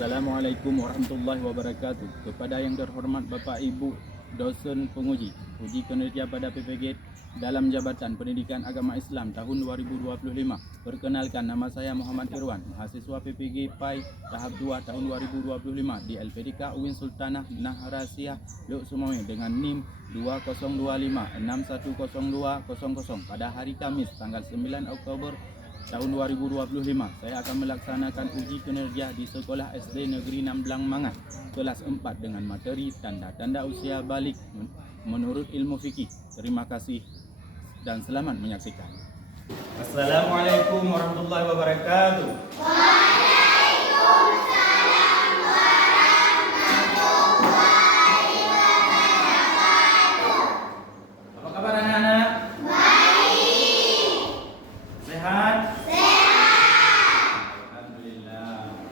Assalamualaikum warahmatullahi wabarakatuh. Kepada yang terhormat Bapak Ibu dosen penguji uji kinerja pada PPG dalam Jabatan Pendidikan Agama Islam tahun 2025. Perkenalkan, nama saya Muhammad Irwan, mahasiswa PPG PAI tahap 2 tahun 2025 di LPDK UIN Sultanah Naharasiah Luk Sumawe dengan NIM 2025610200 pada hari Kamis tanggal 9 Oktober tahun 2025. Saya akan melaksanakan uji kinerja di Sekolah SD Negeri 6 Blang Mangat kelas 4 dengan materi tanda-tanda usia balik menurut ilmu fikih. Terima kasih dan selamat menyaksikan. Assalamualaikum warahmatullahi wabarakatuh. Waalaikumsalam warahmatullahi wabarakatuh. Apa kabar anak-anak? Baik. Sehat?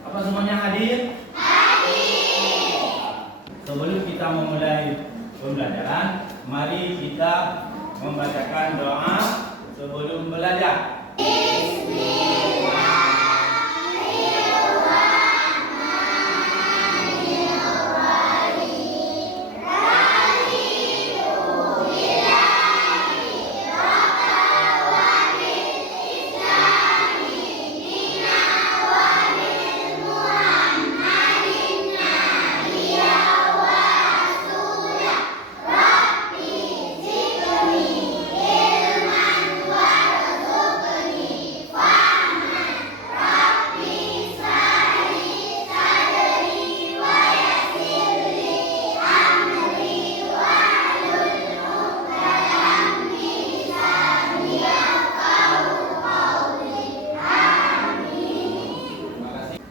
Apa semuanya hadir? Hadir. Sebelum kita memulai pembelajaran, mari kita membacakan doa sebelum belajar.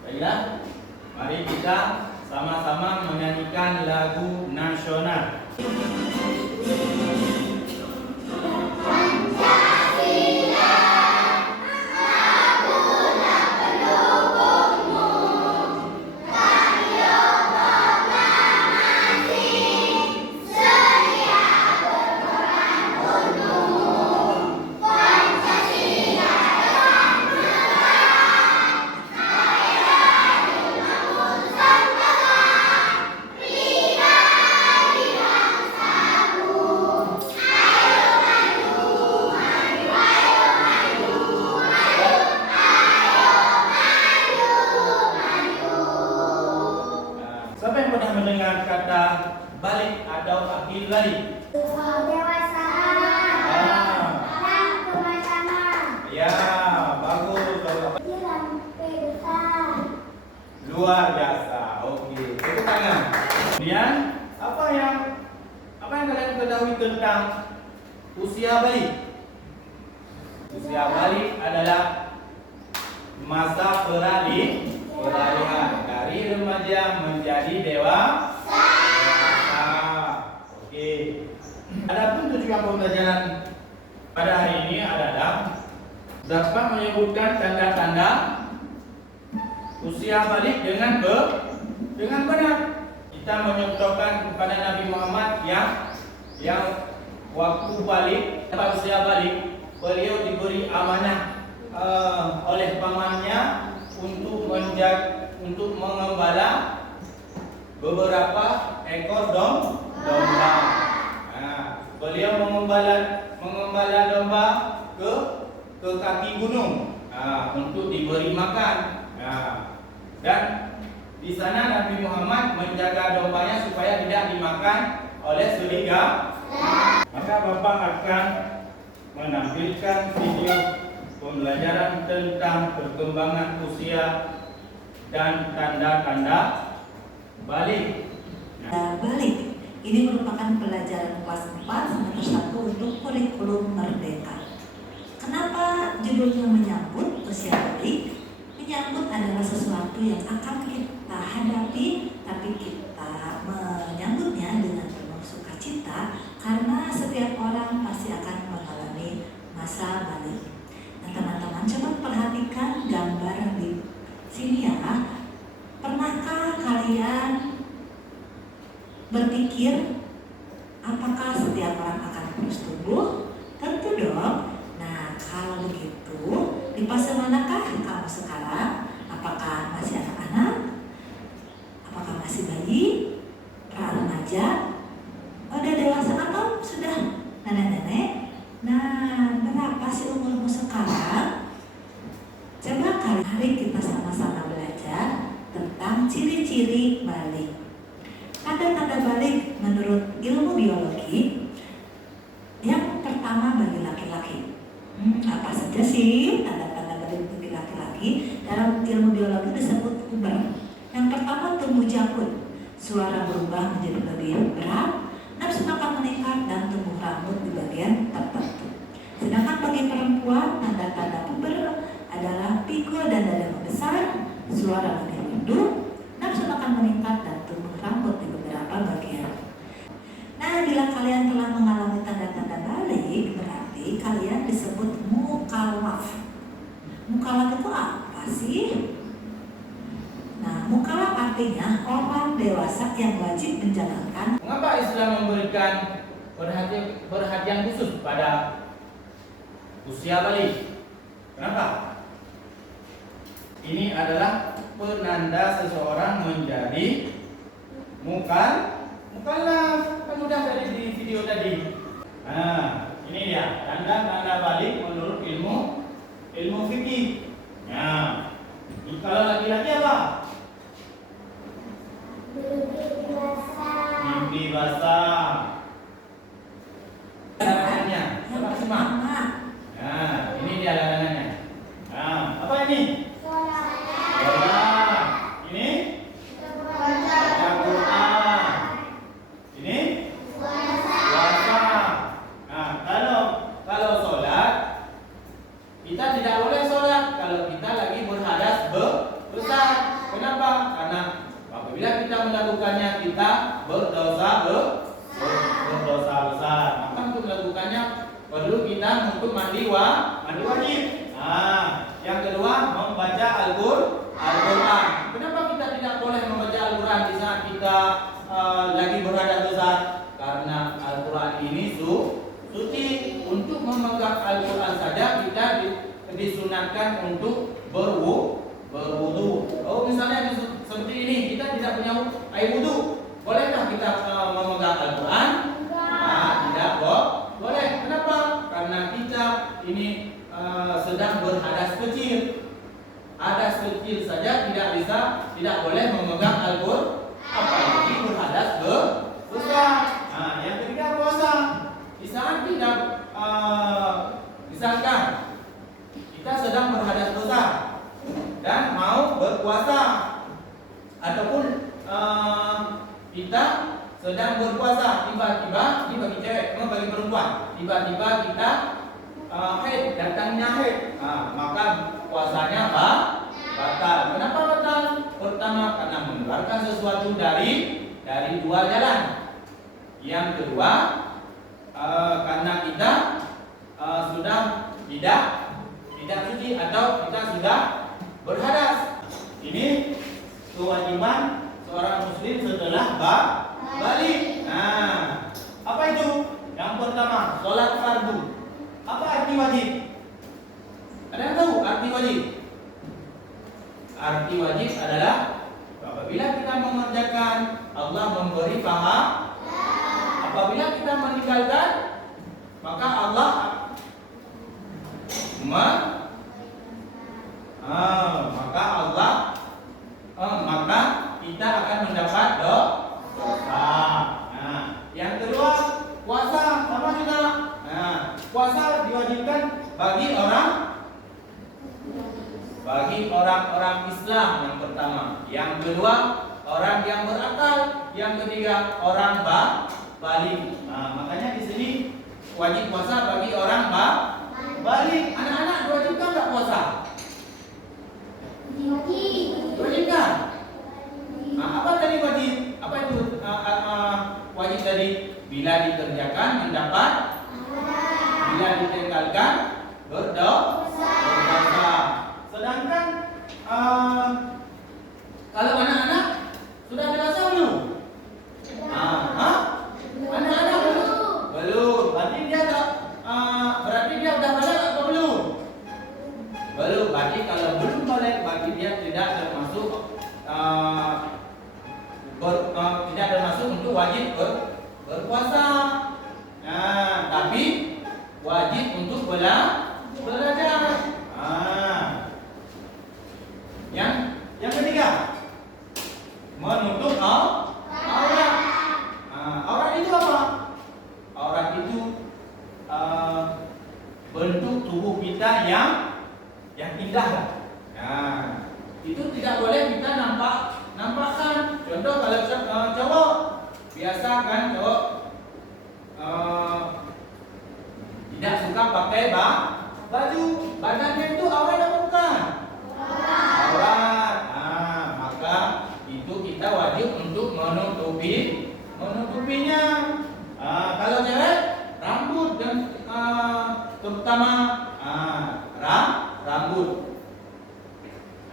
Baiklah, mari kita sama-sama menyanyikan lagu nasional. Siapa yang pernah mendengar kata balik atau akhir balik? Kedewasaan dan kematangan. Ya, bagus. Hilang kedutaan. Luar biasa. Oke, tepuk tangan. Kemudian apa yang kalian ketahui tentang usia balik? Usia balik adalah masa peralihan dari remaja menjadi dewasa. Oke. Adapun tujuan pembelajaran pada hari ini adalah dapat menyebutkan tanda-tanda usia balik dengan benar. Kita menyebutkan kepada Nabi Muhammad yang waktu balik, dapat usia balik, beliau diberi amanah oleh pamannya untuk mengembala beberapa ekor domba. Beliau mengembala domba ke kaki gunung untuk diberi makan. Dan di sana Nabi Muhammad menjaga dombanya supaya tidak dimakan oleh serigala. Maka Bapak akan menampilkan video pembelajaran tentang perkembangan usia dan tanda-tanda balik. Balik ini merupakan pelajaran kelas 4 semester 1 untuk kurikulum merdeka. Kenapa judulnya menyambut usia balik? Menyambut adalah sesuatu yang akan kita hadapi, tapi kita menyambutnya dengan penuh sukacita karena setiap orang pasti akan mengalami masa balik. Nah, teman-teman coba perhatikan gambar di sini ya. Pernahkah kalian berpikir apakah setiap orang akan terus tumbuh? Tentu dong. Nah, kalau begitu, di fase manakah kamu sekarang? Apakah masih anak-anak? ciri-ciri balik. Tanda-tanda balik menurut ilmu biologi, yang pertama bagi laki-laki. Apa saja sih tanda-tanda balik bagi laki-laki? Dalam ilmu biologi disebut puber. Yang pertama tumbuh janggut, suara berubah menjadi lebih berat, nafsu makan meningkat, dan tumbuh rambut di bagian tertentu. Sedangkan bagi perempuan, tanda-tanda puber adalah pikul dan dada membesar, suara lebih merdu, nafsu makan meningkat, dan tumbuh rambut di beberapa bagian. Nah, bila kalian telah mengalami tanda-tanda balik, berarti kalian disebut mukallaf. Mukallaf itu apa sih? Nah, mukallaf artinya orang dewasa yang wajib menjalankan. Mengapa Islam memberikan perhatian khusus pada usia balik? Kenapa? Ini adalah penanda seseorang menjadi mukallaf. Kan sudah tadi di video tadi. Nah, ini dia tanda-tanda balik menurut ilmu fikih. Nah, kalau laki-laki apa? Mimpi basah. Larangannya, coba simak. Nah, ini dia larangannya. Nah, apa ini? Sholat. Ini? Baca Quran. Ini? Puasa. Nah, kalau sholat, kita tidak boleh sholat kalau kita lagi berhadas besar. Kenapa? Karena apabila kita melakukannya kita berdosa besar. Maka untuk melakukannya perlu kita untuk mandi wajib. Nah, yang kedua membaca Al-Quran. Kenapa kita tidak boleh membaca Al-Quran di saat kita lagi berhadas besar? Karena Al-Quran ini suci. Untuk memegang Al-Quran saja kita disunatkan untuk berwudu. Oh, misalnya seperti ini, kita tidak punya air wudu, bolehkah kita memegang Al-Quran? Tidak boleh. Kenapa? Karena kita ini sedang berhadas kecil. Hadas kecil saja tidak boleh memegang Al-Quran, apalagi berhadas besar. Nah, yang ketiga puasa. Di saat kita misalkan kita sedang berhadas besar dan mau berpuasa, ataupun kita sedang berpuasa, tiba-tiba ini bagi cewek, bagi perempuan, tiba-tiba kita haid, datangnya haid, maka puasanya batal. Kenapa batal? Pertama, karena mengeluarkan sesuatu dari dua jalan. Yang kedua, karena kita sudah tidak suci atau kita sudah berhadas. Ini kewajiban seorang muslim setelah balik. Nah, apa itu? Yang pertama, sholat fardu. Apa arti wajib? Ada yang tahu arti wajib? Arti wajib adalah apabila kita mengerjakan, Allah memberi pahala. Apabila kita meninggalkan, maka Allah maka kita akan mendapat dosa. Nah, yang kedua, puasa sama juga. Nah, puasa diwajibkan bagi orang-orang Islam yang pertama. Yang kedua, orang yang berakal. Yang ketiga, orang balik. Nah, makanya di sini wajib puasa bagi orang balik. Anak-anak diwajibkan nggak puasa? Diwajibkan. Nah, apa tadi wajib? Apa itu wajib tadi? Bila dikerjakan mendapat, bila ditinggalkan berdosa. Sedangkan kalau anak-anak sudah dewasa belum? Anak-anak belum. Berarti dia udah balik atau belum? Belum. Berarti kalau belum balik, berarti dia tidak termasuk tidak termasuk untuk wajib berpuasa. Nah, tapi wajib untuk belajar. Yang ketiga, nampakkan. Contoh kalau cowok biasa kan cowok tidak suka pakai baju, badannya itu aurat atau bukan? Aurat. Maka itu kita wajib untuk menutupinya. Kalau cewek rambut dan terutama rambut.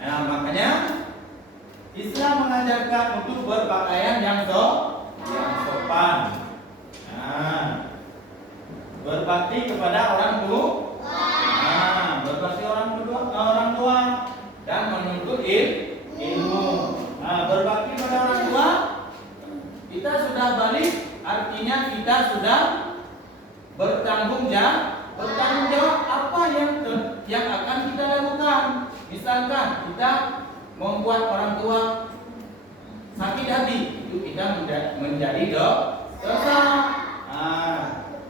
Makanya Islam mengajarkan untuk berpakaian yang sopan. Berbakti kepada orang tua. Berbakti orang tua dan menuntut ilmu. Berbakti pada orang tua, kita sudah balik, artinya kita sudah bertanggung jawab apa yang akan kita lakukan. Misalkan kita membuat orang tua sakit hati, itu kita menjadi dosa.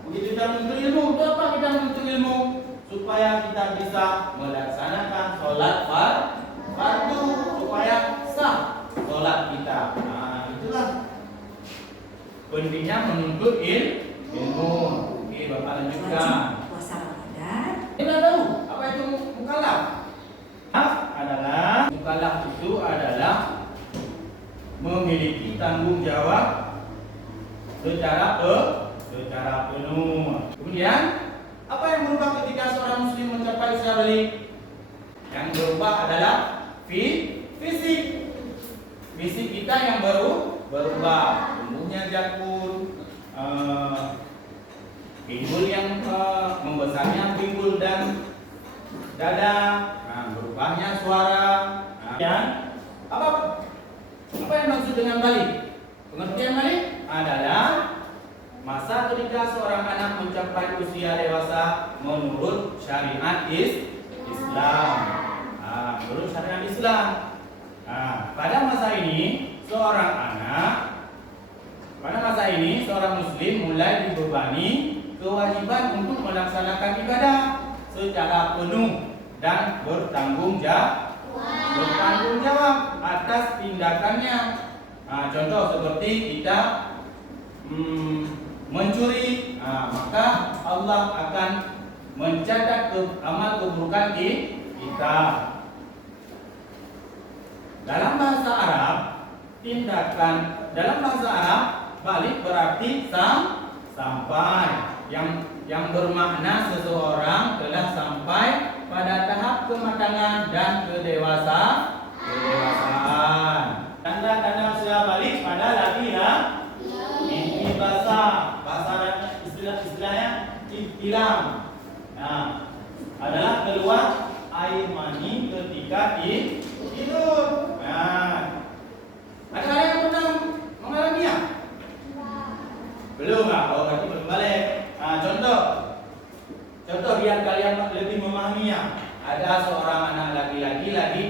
Begitu kita menuntut ilmu, untuk apa kita menuntut ilmu? Supaya kita bisa melaksanakan sholat fardu, supaya sah sholat kita. Itulah pentingnya menuntut ilmu. Oke, Bapak lanjutkan. Puasa Ramadan. Kita tahu apa itu mukallaf? Mukallaf itu adalah memiliki tanggung jawab secara penuh. Kemudian apa yang berubah ketika seorang muslim mencapai usia balik? Yang berubah adalah fisik kita yang berubah. Tubuhnya jakun, pinggul yang membesarnya pinggul dan dada, berubahnya suara. Dan apa yang maksud dengan balik? Pengertian balik adalah masa ketika seorang anak mencapai usia dewasa menurut syariat Islam. Menurut syariat Islam. Pada masa ini seorang muslim mulai dibebani kewajiban untuk melaksanakan ibadah secara penuh dan bertanggung jawab atas tindakannya. Contoh seperti kita mencuri, maka Allah akan mencatat amal keburukan kita. Dalam bahasa Arab, balik berarti sampai, yang bermakna seseorang telah sampai pada tahap kematangan dan kedewasaan. Tanda-tanda usia balik pada laki-laki bahasa istilahnya ihtilam. Adalah keluar air mani ketika tidur. Ada yang pernah mengalaminya? Belum, berarti belum balik. Contoh biar kalian lebih memahaminya. Ada seorang anak laki-laki lagi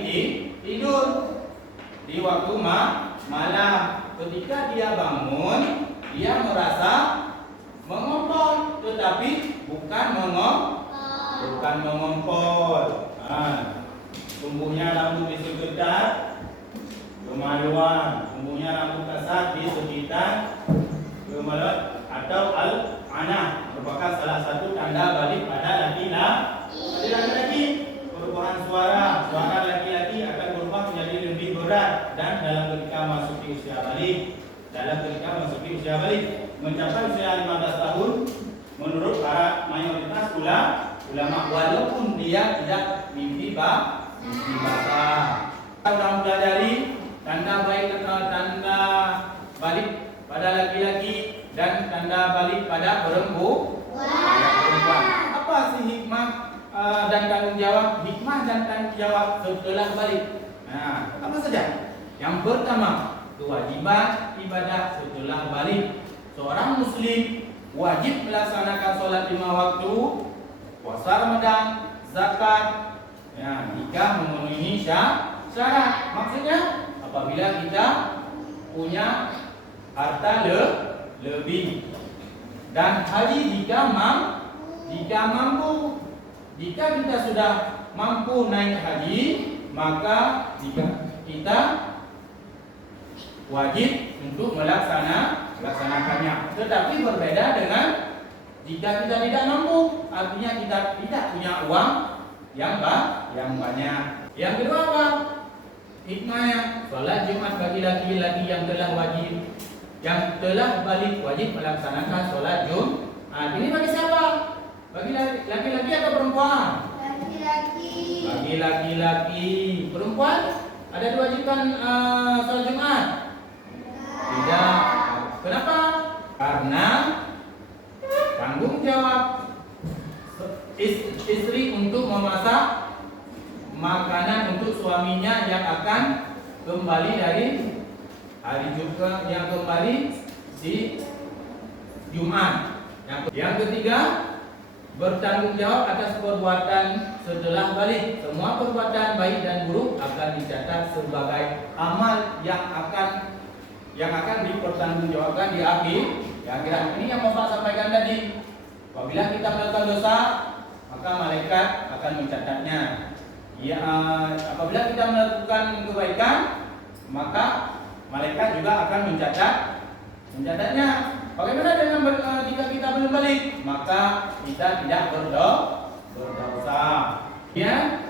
tidur di waktu malam. Ketika dia bangun, dia merasa mengompol, tetapi bukan mengompol. Tumbuhnya rambut di sekitar kemaluan, tumbuhnya rambut kasar di sekitar kemaluan atau al-anah, merupakan salah satu tanda balik pada laki-laki. Perubahan suara laki-laki akan berubah menjadi lebih berat dan dalam ketika memasuki usia balik mencapai usia 15 tahun menurut para mayoritas ulama, walaupun dia tidak mimpi basah. Kita sudah mempelajari tanda balik pada laki-laki dan tanda balik pada perempuan. Apa sih hikmah dan tanggung jawab? Hikmah dan tanggung jawab setelah balik. Apa saja? Yang pertama, kewajiban ibadah setelah balik. Seorang muslim wajib melaksanakan sholat 5 waktu, puasa Ramadan, zakat, jika memenuhi syarat. Maksudnya apabila kita punya harta lebih, dan haji jika mampu. Jika kita sudah mampu naik haji, maka jika kita wajib untuk melaksanakannya. Tetapi berbeda dengan jika kita tidak mampu, artinya kita tidak punya uang yang banyak. Yang kedua apa? Hikmahnya, sholat Jumat bagi laki-laki yang telah balik wajib melaksanakan sholat Jumat. Ini bagi siapa? Bagi laki-laki atau perempuan? Laki-laki. Bagi laki-laki. Perempuan ada diwajibkan sholat Jumat? Tidak. Kenapa? Karena tanggung jawab istri untuk memasak makanan untuk suaminya yang akan kembali dari hari Jumat, yang kembali di Jumat. Yang ketiga, bertanggung jawab atas perbuatan setelah balik. Semua perbuatan baik dan buruk akan dicatat sebagai amal yang akan dipertanggungjawabkan di akhirat. Ini yang Bapak sampaikan tadi. Apabila kita melakukan dosa, maka malaikat akan mencatatnya. Ya, apabila kita melakukan kebaikan, maka malaikat juga akan mencatatnya. Bagaimana dengan jika kita belum balik? Maka kita tidak berdosa. Ya,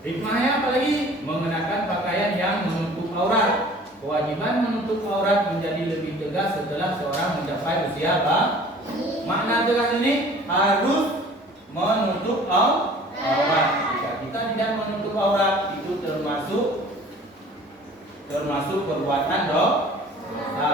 hikmahnya apalagi mengenakan pakaian yang menutup aurat. Kewajiban menutup aurat menjadi lebih tegas setelah seorang mencapai usia makna tegas ini harus menutup aurat. Jika kita tidak menutup aurat, itu termasuk perbuatan dosa.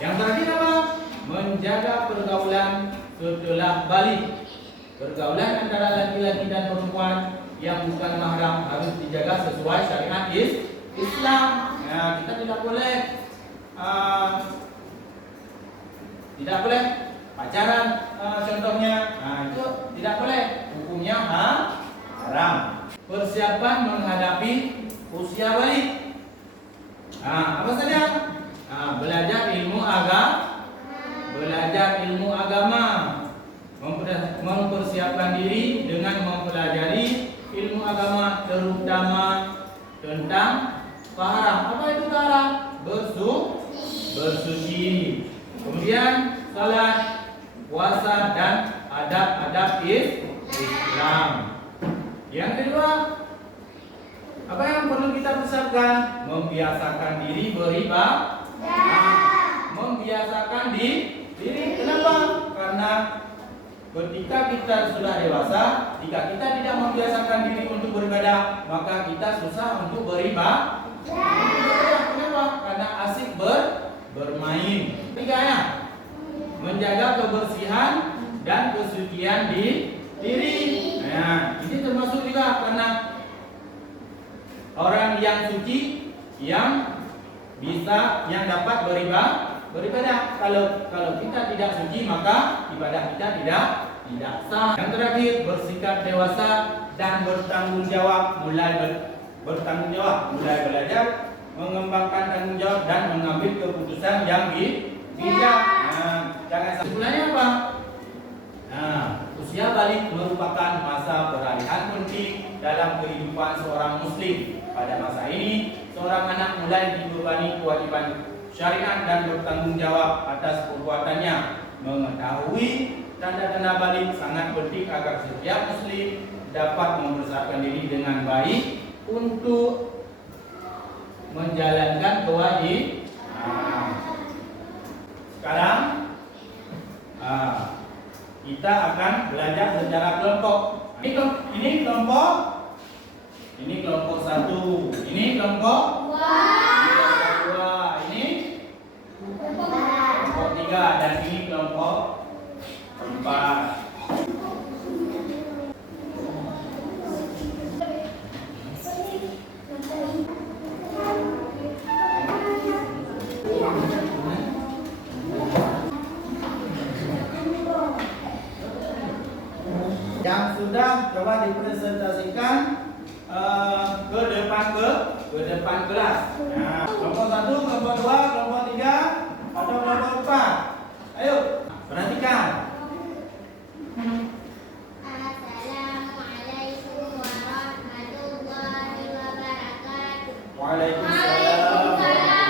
Yang terakhir apa? Menjaga pergaulan setelah balik. Pergaulan antara laki-laki dan perempuan yang bukan mahram harus dijaga sesuai syariat Islam. Ya, kita tidak boleh pacaran, contohnya. Nah, itu tidak boleh, hukumnya haram. Persiapan menghadapi usia balik. Nah, apa saja? Nah, belajar ilmu agama, mempersiapkan diri dengan mempelajari ilmu agama, terutama tentang taharah. Apa itu taharah? Bersuci. Kemudian salat, puasa, dan adab-adab Islam. Yang kedua, apa yang perlu kita persiapkan? Membiasakan diri beribadah. Membiasakan diri. Kenapa? Karena ketika kita sudah dewasa, jika kita tidak membiasakan diri untuk beribadah, maka kita susah untuk beribadah. Kenapa? Karena asik bermain. Tiga, menjaga kebersihan dan kesucian diri. Nah, ini termasuk juga karena orang yang suci yang dapat beribadah. Kalau kita tidak suci, maka ibadah kita tidak sah. Yang terakhir, bersikap dewasa dan bertanggung jawab, mulai belajar, mengembangkan tanggung jawab dan mengambil keputusan yang bijak. Nah, jangan kesimpulannya apa? Nah, usia balik merupakan masa peralihan penting dalam kehidupan seorang muslim. Pada masa ini, seorang anak mulai dibebani kewajiban syariat dan bertanggung jawab atas perbuatannya. Mengetahui tanda-tanda balik sangat penting agar setiap muslim dapat mempersiapkan diri dengan baik untuk menjalankan kewajiban. Sekarang kita akan belajar secara kelompok. Ini kelompok 1, ini kelompok 2, ini kelompok 3, dan ini kelompok 4. Yang sudah coba dipresentasikan ke depan kelas. Nah, kelompok 1, kelompok 2, kelompok 3, atau kelompok 4. Ayo, perhatikan. Assalamualaikum warahmatullahi wabarakatuh. Waalaikumsalam.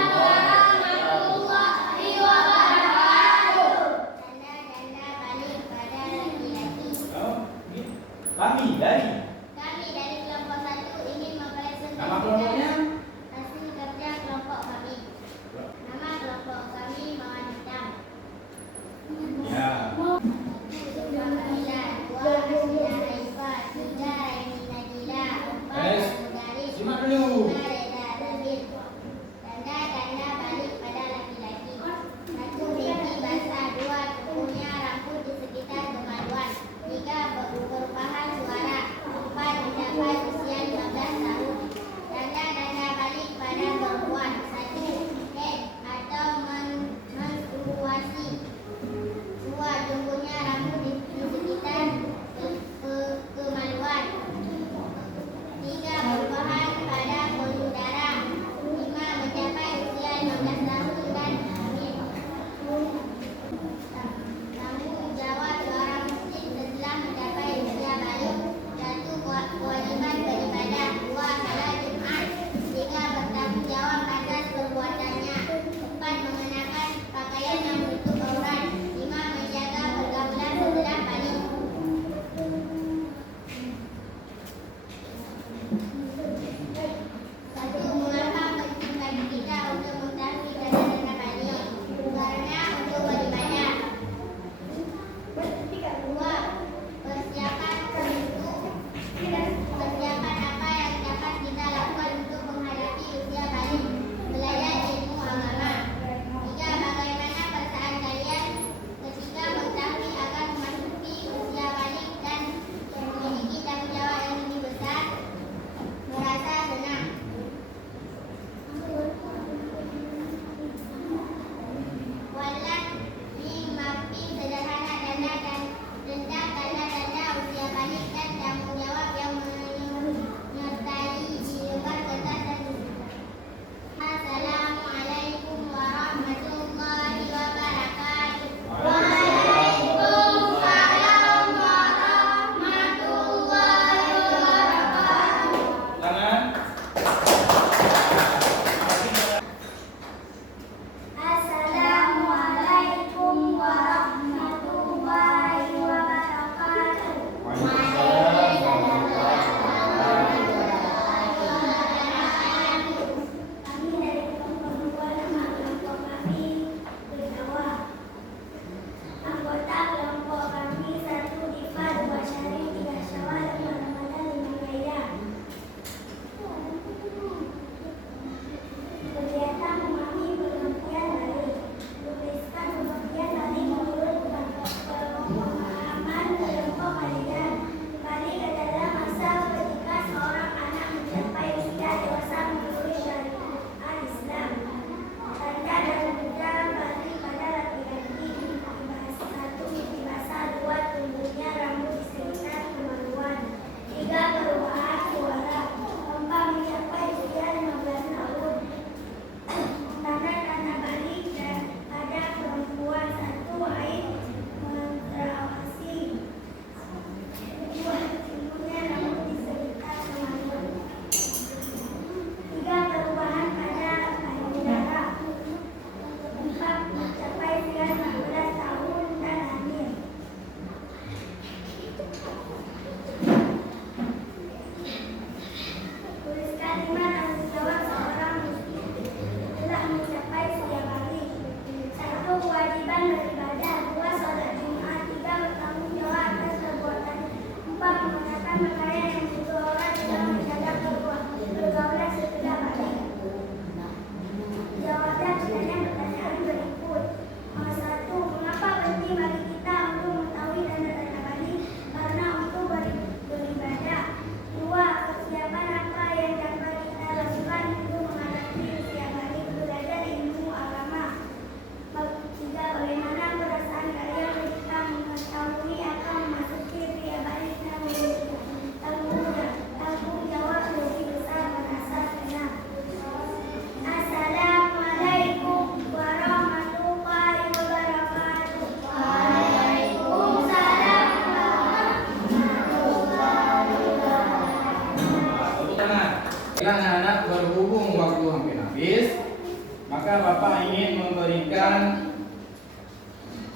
maka Bapak ingin memberikan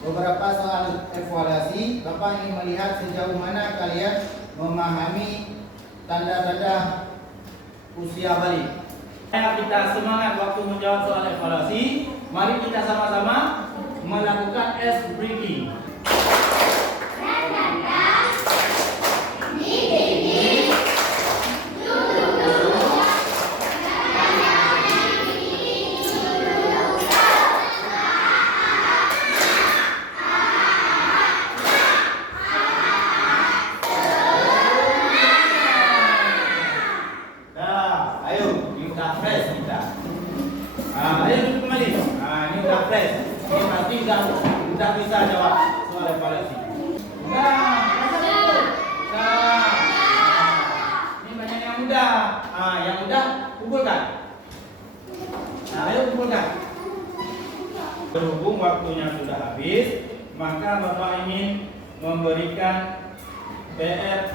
beberapa soal evaluasi. Bapak ingin melihat sejauh mana kalian memahami tanda-tanda usia balik. Kita semangat waktu menjawab soal evaluasi. Mari kita sama-sama melakukan ice breathing. Udah bisa jawab soal evaluasi. Ini banyak yang mudah. Yang mudah kumpulkan. Ayo kumpulkan. Berhubung waktunya sudah habis, maka Bapak ingin memberikan PR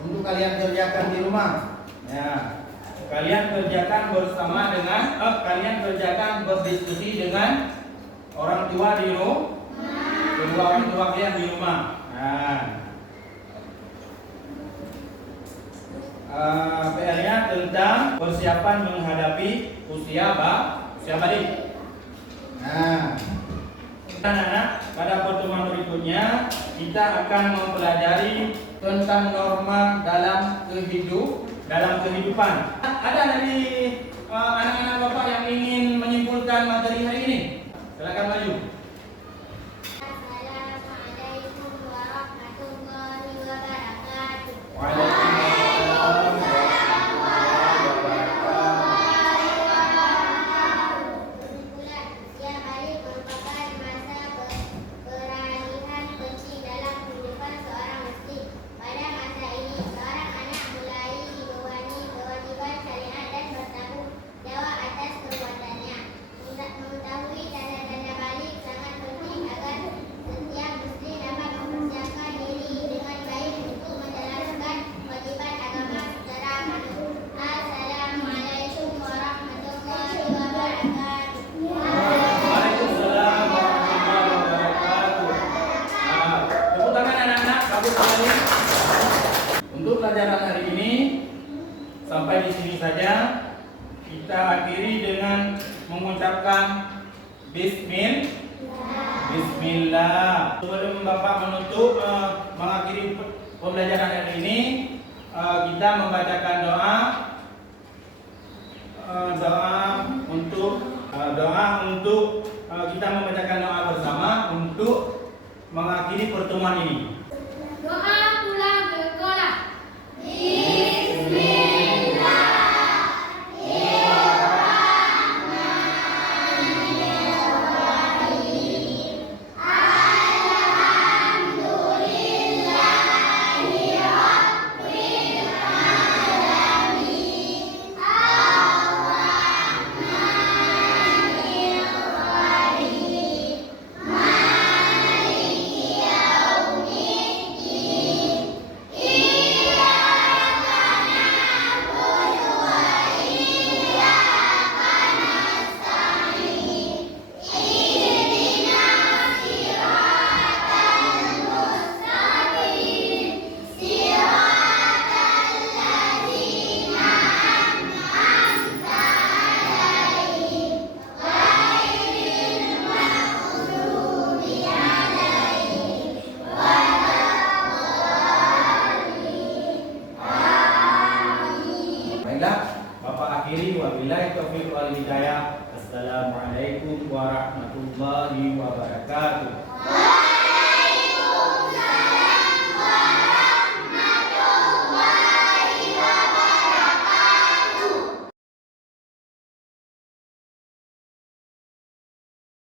untuk kalian kerjakan di rumah. Ya. Kalian kerjakan bersama dengan kalian kerjakan berdiskusi dengan orang tua di rumah, kedua orang tua kalian di rumah. Nah, PR-nya tentang persiapan menghadapi usia balik. Nah, anak-anak, pada pertemuan berikutnya kita akan mempelajari tentang norma dalam kehidupan. Ada dari anak-anak Bapak yang ingin menyimpulkan materi hari ini? Silakan maju. Assalamualaikum warahmatullahi wabarakatuh. Waalaikumsalam warahmatullahi wabarakatuh. Kesimpulan, usia balik merupakan masa peralihan penting dalam kehidupan seorang muslim. Pada masa ini, seorang anak mulai dibebani kewajiban syariat dan bertanggung jawab atas perbuatannya. Mengetahui tanda-tanda balik sangat penting agar setiap muslim dapat mempersiapkan diri dengan baik untuk menjalankan kewajiban agama secara penuh. Assalamualaikum warahmatullahi wabarakatuh. Waalaikumsalam warahmatullahi wabarakatuh. Tepuk tangan anak-anak, bagus sekali. Untuk pelajaran hari ini sampai di sini saja. Kita akhiri dengan mengucapkan Bismillah. Sebelum Bapak menutup mengakhiri pembelajaran hari ini, kita membacakan doa untuk kita membacakan doa bersama untuk mengakhiri pertemuan ini. Doa pulang ke sekolah. Bapak akhiri, wabillahi taufiq wal hidayah. Assalamualaikum warahmatullahi wabarakatuh.